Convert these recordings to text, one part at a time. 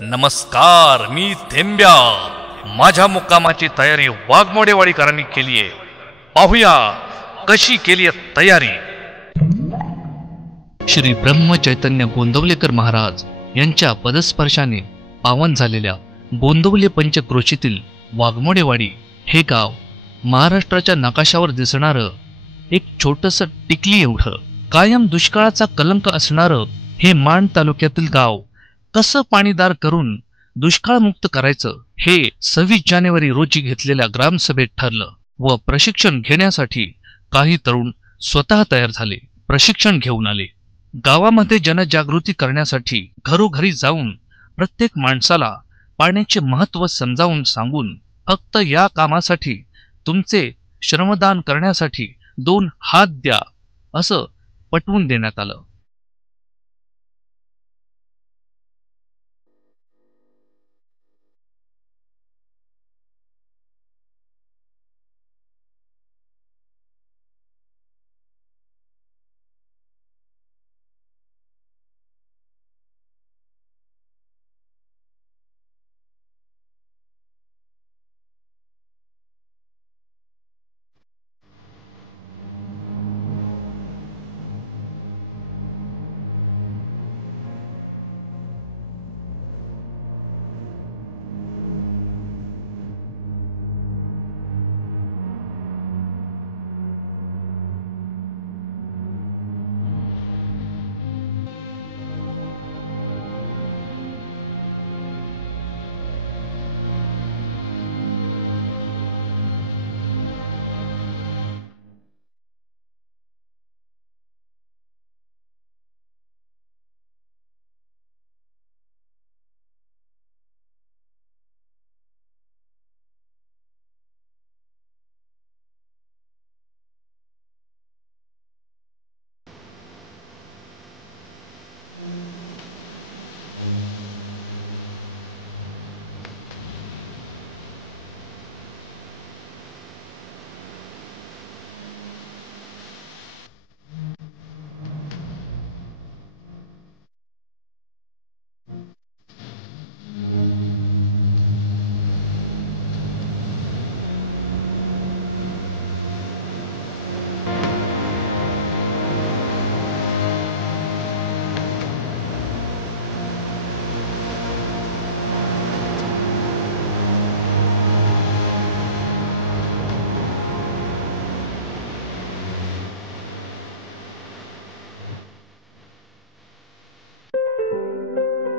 नमस्कार, मी थेंब्या. माझ्या मुक्कामाची तयारी वाघमोडेवाडीकरांनी केली आहे. पाहूया कशी केली आहे तयारी. श्री ब्रह्म चैतन्य गोंदवलेकर महाराज यांच्या पदस्पर्शाने पावन झालेल्या गोंदवले पंचक्रोशीतील वाघमोडेवाडी हे गाव महाराष्ट्राच्या नकाशावर दिसणारं एक छोटंसं टिकली एवढं कायम दुष्काळाचा कलंक असणारं हे माण तालुक्यातील गाव कसं पाणीदार करून दुष्काळमुक्त करायचं हे 26 जानेवारी रोजी घेतलेल्या ग्रामसभेत ठरलं व प्रशिक्षण घेण्यासाठी काही तरुण स्वतः तयार झाले. प्रशिक्षण घेऊन आले. गावामध्ये जनजागृती करण्यासाठी घरोघरी जाऊन प्रत्येक माणसाला पाण्याचे महत्त्व समजावून सांगून फक्त या कामासाठी तुमचे श्रमदान करण्यासाठी 2 हात द्या असं पटवून देण्यात आलं.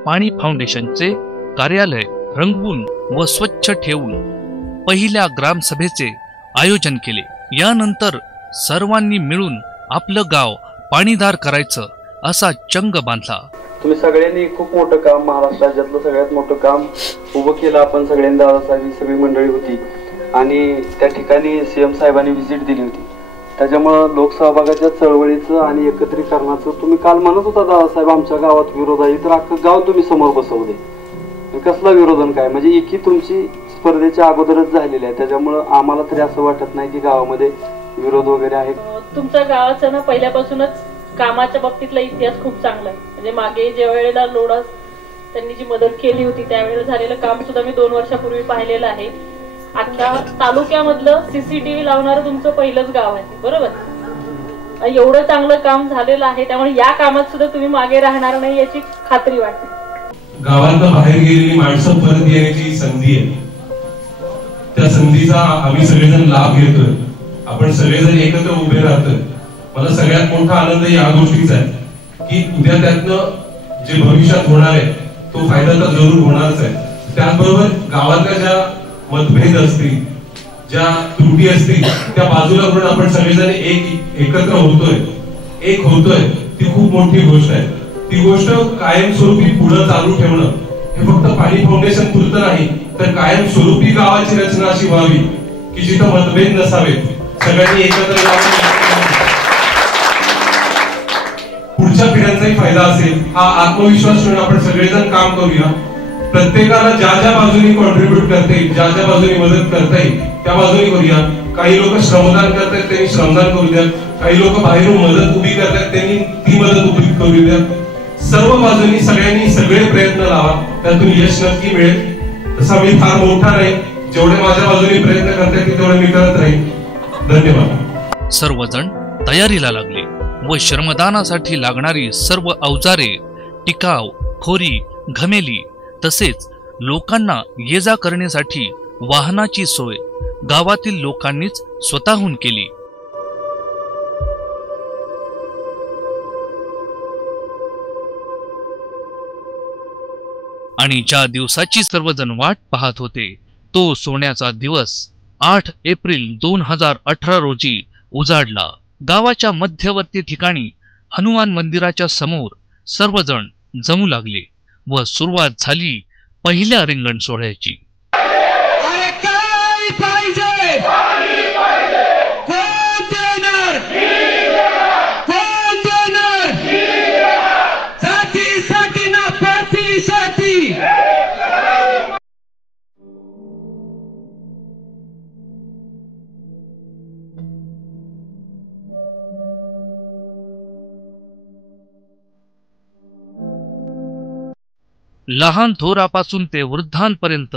पाणी फाउंडेशनचे कार्यालय रंगवून व स्वच्छ ठेवून पहिल्या ग्रामसभेचे आयोजन केले. यानंतर सर्वांनी मिळून आपलं गाव पाणीदार करायचं असा चंग बांधला. तुम्ही सगळ्यांनी खूप मोठं काम, महाराष्ट्र राज्यातलं सगळ्यात मोठं काम उभं केलं. आपण सगळ्यांनी दादासाहेब सगळी मंडळी होती आणि त्या ठिकाणी CM साहेबांनी व्हिजिट दिली होती. त्याच्यामुळं लोकसहभागाच्या चळवळीचं आणि एकत्रीकरणाचं तुम्ही काल म्हणत होता दादासाहेब आमच्या गावात विरोध आहे, तर अख्खं गाव तुम्ही समोर बसवले. कसला विरोधन काय, म्हणजे एकी तुमची स्पर्धेच्या अगोदरच झालेली आहे. त्याच्यामुळं आम्हाला तरी असं वाटत नाही की गावामध्ये विरोध वगैरे आहे. तुमच्या गावाचा ना पहिल्यापासूनच कामाच्या बाबतीतला इतिहास खूप चांगला आहे. म्हणजे मागे ज्या वेळेला लोढास त्यांनी जी मदत केली होती त्यावेळेला झालेलं काम सुद्धा मी 2 वर्षापूर्वी पाहिलेलं आहे. आता तालुक्यामधलं CCTV लावणारं तुमचं पहिलंच गाव आहे, बरोबर. एवढं चांगलं काम झालेलं आहे, त्यामुळे या कामात सुद्धा तुम्ही मागे राहणार नाही याची खात्री वाटते. गावातनं बाहेर गेलेली माणसं परत येण्याची संधी आहे. त्या संधीचा आम्ही सगळेजण लाभ घेतोय. आपण सगळेजण एकत्र उभे राहतोय. मला सगळ्यात मोठा आनंद या गोष्टीचा आहे की उद्या त्यातनं जे भविष्यात होणार आहे तो फायदा तर जरूर होणारच आहे. त्याचबरोबर गावातल्या ज्या मतभेद असतील, ज्या त्रुटी असतील, त्या बाजूला करून आपण सगळेजण एकत्र होतोय, एक होतोय, ती खूप मोठी गोष्ट आहे. ती गोष्ट कायमस्वरूपी पुढे चालू ठेवणं हे फक्त पाणी फाउंडेशन पुरतं नाही, तर कायमस्वरूपी गावाची रचना अशी व्हावी की जिथं मतभेद नसावेत, सगळ्यांनी एकत्र पुढच्या पिढ्यांचाही फायदा असेल हा आत्मविश्वास ठेवून आपण सगळेजण काम करूया. प्रत्येकाला ज्या ज्या बाजूने कॉन्ट्रीब्युट करता येईल, ज्या ज्या बाजूने मदत करता येईल त्या बाजूने करूया. काही लोक श्रमदान करतात त्यांनी श्रमदान करू द्या. काही लोक बाहेरून मदत उभी करतात त्यांनी ती मदत उभी करू द्या. सर्व बाजूंनी सगळ्यांनी सगळे प्रयत्न लावा, त्यातून यश नक्की मिळेल. तसा मी फार मोठा नाही, जेवढे माझ्या बाजूने प्रयत्न करता येतील तेवढे मी करत राहील. धन्यवाद. सर्वजण तयारीला लागले व श्रमदानासाठी लागणारी सर्व अवजारे, टिकाव, खोरी, घमेली तसेच लोकांना ये जा करण्यासाठी वाहनाची सोय गावातील लोकांनीच स्वतःहून केली. आणि ज्या दिवसाची सर्वजण वाट पाहत होते तो सोन्याचा दिवस 8 एप्रिल 2018 रोजी उजाडला. गावाच्या मध्यवर्ती ठिकाणी हनुमान मंदिराच्या समोर सर्वजण जमू लागले व सुरुवात झाली पहिल्या रिंगण सोहळ्याची. अरे काय पाहिजे, कोण देणार, कोण देणार, जातीसाठी ना पातीसाठी. लहान थोरापासून ते वृद्धांपर्यंत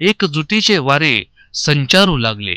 एकजुटीचे वारे संचारू लागले.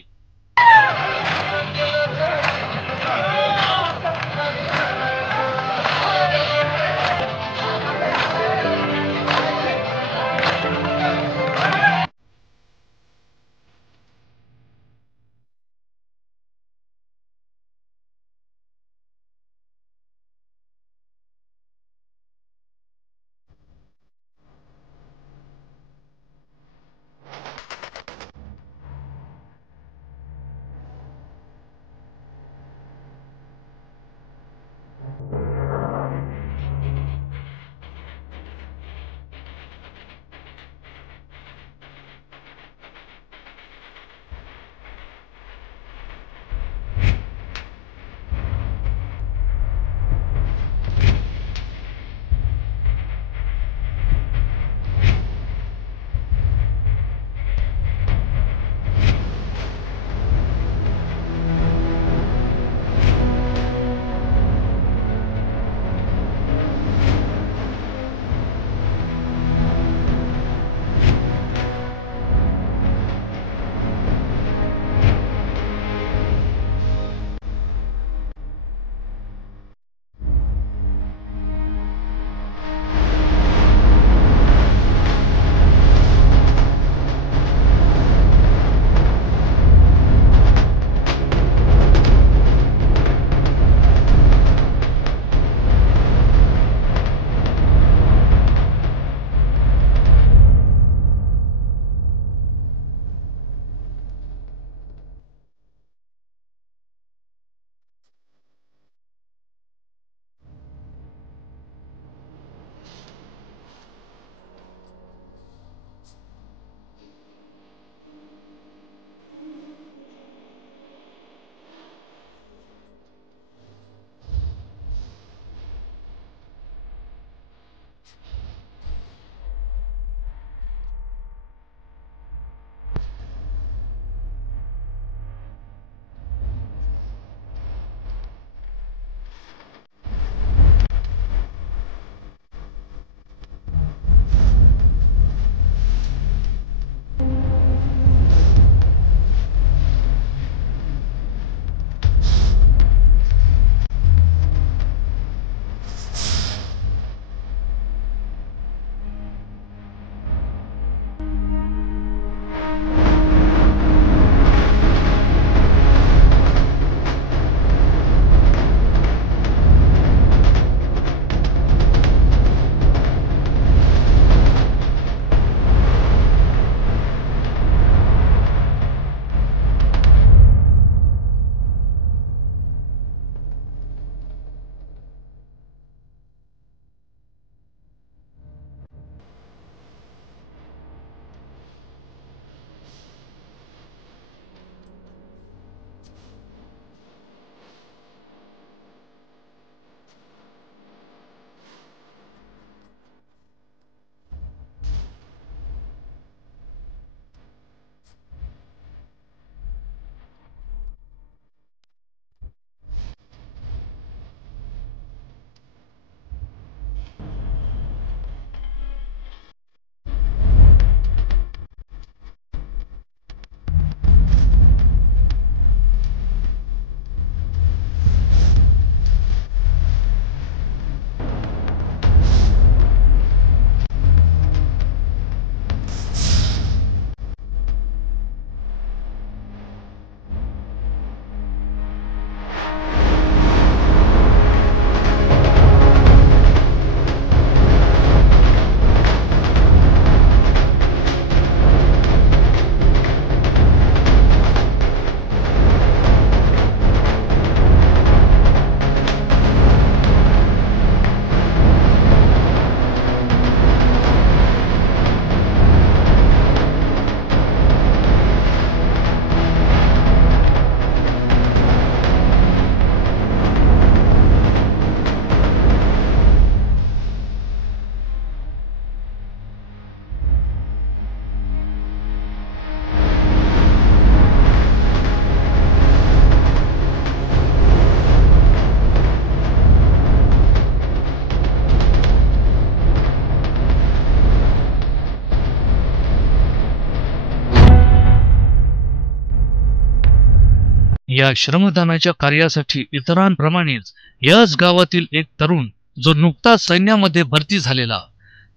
या श्रमदानाच्या कार्यासाठी इतरांप्रमाणेच याच गावातील एक तरुण जो नुकताच सैन्यामध्ये भरती झालेला,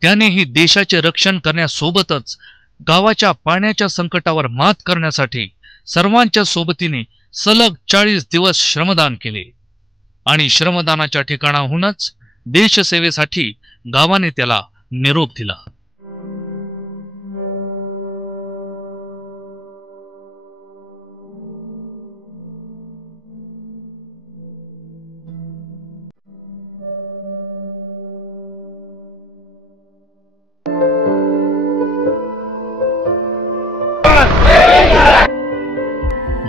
त्यानेही देशाचे रक्षण करण्यासोबतच गावाच्या पाण्याच्या संकटावर मात करण्यासाठी सर्वांच्या सोबतीने सलग 40 दिवस श्रमदान केले आणि श्रमदानाच्या ठिकाणाहूनच देशसेवेसाठी गावाने त्याला निरोप दिला.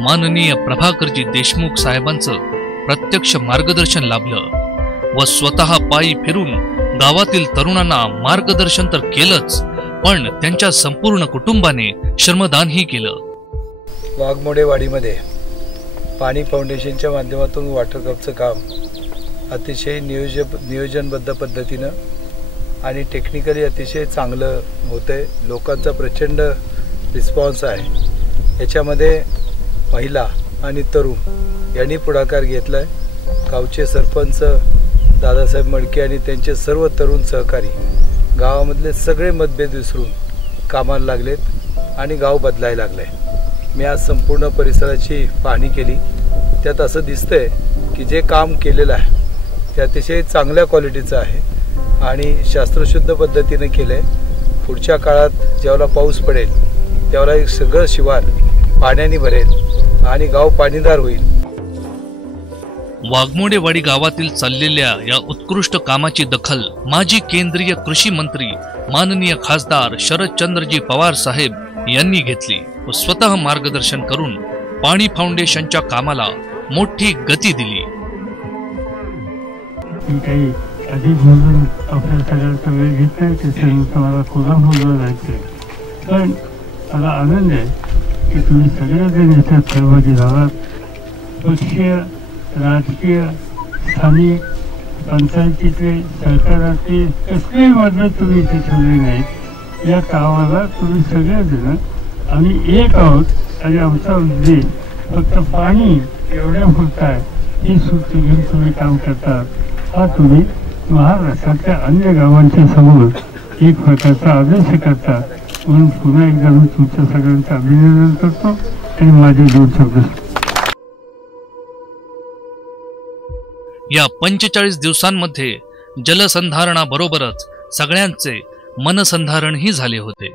माननीय प्रभाकरजी देशमुख साहेबांचं प्रत्यक्ष मार्गदर्शन लाभलं व स्वतः पायी फिरून गावातील तरुणांना मार्गदर्शन तर केलंच, पण त्यांच्या संपूर्ण कुटुंबाने श्रमदानही केलं. वाघमोडेवाडीमध्ये पाणी फाउंडेशनच्या माध्यमातून वॉटर कपचं काम अतिशय नियोजनबद्ध पद्धतीनं आणि टेक्निकली अतिशय चांगलं होतंय. लोकांचा प्रचंड रिस्पॉन्स आहे. याच्यामध्ये महिला आणि तरुण यांनी पुढाकार घेतला आहे. गावचे सरपंच दादासाहेब मडके आणि त्यांचे सर्व तरुण सहकारी गावामधले सगळे मतभेद विसरून कामाला लागलेत आणि गाव बदलायला लागलं आहे. मी आज संपूर्ण परिसराची पाहणी केली. त्यात असं दिसतंय की जे काम केलेलं आहे ते अतिशय चांगल्या क्वालिटीचं आहे आणि शास्त्रशुद्ध पद्धतीने केलं आहे. पुढच्या काळात जेव्हा पाऊस पडेल तेव्हा एक सगळं शिवार पाण्याने भरेल आणि गाव पाणीदार होईल. वाघमोडेवाडी गावातील चाललेल्या या उत्कृष्ट कामाची दखल माजी केंद्रीय कृषी मंत्री माननीय खासदार शरदचंद्रजी पवार साहेब यांनी घेतली व स्वतः मार्गदर्शन करून पाणी फाउंडेशनच्या कामाला मोठी गती दिली. काही अधिक म्हणून आपल्या सगळ्यांचा वेळ घेतलाय त्याच्यानुसार मला पुन्हा बोललं जायचं, पण मला आनंद आहे की तुम्ही सगळ्याजण याच्यात सहभागी झालात. पक्षीय, राजकीय, स्थानिक, पंचायतीतले, सरकारातले कसलीही मदत तुम्ही इथे ठेवली नाहीत. या कामाला तुम्ही सगळेजण आम्ही एक आहोत आणि आमचा उद्देश फक्त पाणी एवढ्या होत आहे ही सूत्र घेऊन तुम्ही काम करतात. हा तुम्ही महाराष्ट्रातल्या अन्य गावांच्या समोर एक प्रकारचा आदर्श करता. म्हणून पुन्हा एकदा मी तुमच्या सगळ्यांचं अभिनंदन करतो आणि माझे 2 शब्द. या 45 दिवसांमध्ये जलसंधारणाबरोबरच सगळ्यांचे मनसंधारणही झाले होते.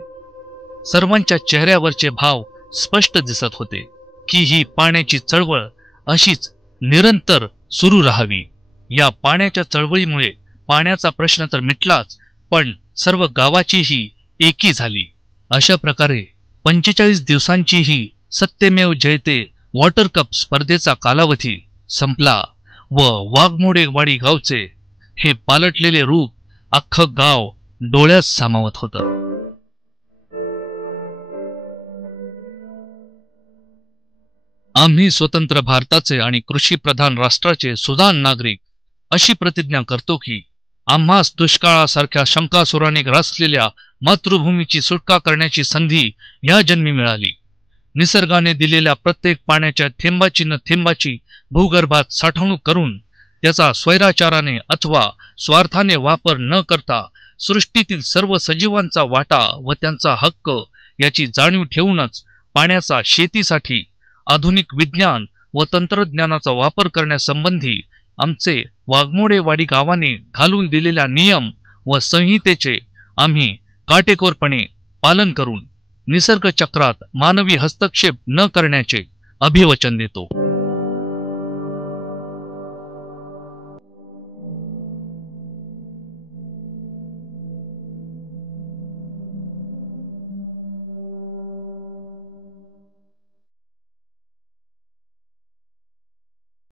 सर्वांच्या चेहऱ्यावरचे भाव स्पष्ट दिसत होते की ही पाण्याची चळवळ अशीच निरंतर सुरू राहावी. या पाण्याच्या चळवळीमुळे पाण्याचा प्रश्न तर मिटलाच, पण सर्व गावाचीही एकी झाली. अशा प्रकारे 45 दिवसांची ही सत्यमेव जयते वॉटर कप स्पर्धेचा कालावधी संपला व वाघमोडेवाडी गावचे हे पालटलेले रूप अख्खं गाव डोळ्यात सामावत होतं. आम्ही स्वतंत्र भारताचे आणि कृषी प्रधान राष्ट्राचे सुदान नागरिक अशी प्रतिज्ञा करतो की आम्हास दुष्काळासारख्या शंकासुराने ग्रासलेल्या मातृभूमीची सुटका करण्याची संधी या जन्मी मिळाली. निसर्गाने दिलेल्या प्रत्येक पाण्याच्या थेंबाची न थेंबाची भूगर्भात साठवणूक करून त्याचा स्वैराचाराने अथवा स्वार्थाने वापर न करता सृष्टीतील सर्व सजीवांचा वाटा व त्यांचा हक्क याची जाणीव ठेवूनच पाण्याचा शेतीसाठी आधुनिक विज्ञान व तंत्रज्ञानाचा वापर करण्यासंबंधी आमचे वाघमोडेवाडी गावाने घालून दिलेल्या नियम व संहितेचे आम्ही काटेकोरपणे पालन करून निसर्ग चक्रात मानवी हस्तक्षेप न करण्याचे अभिवचन देतो.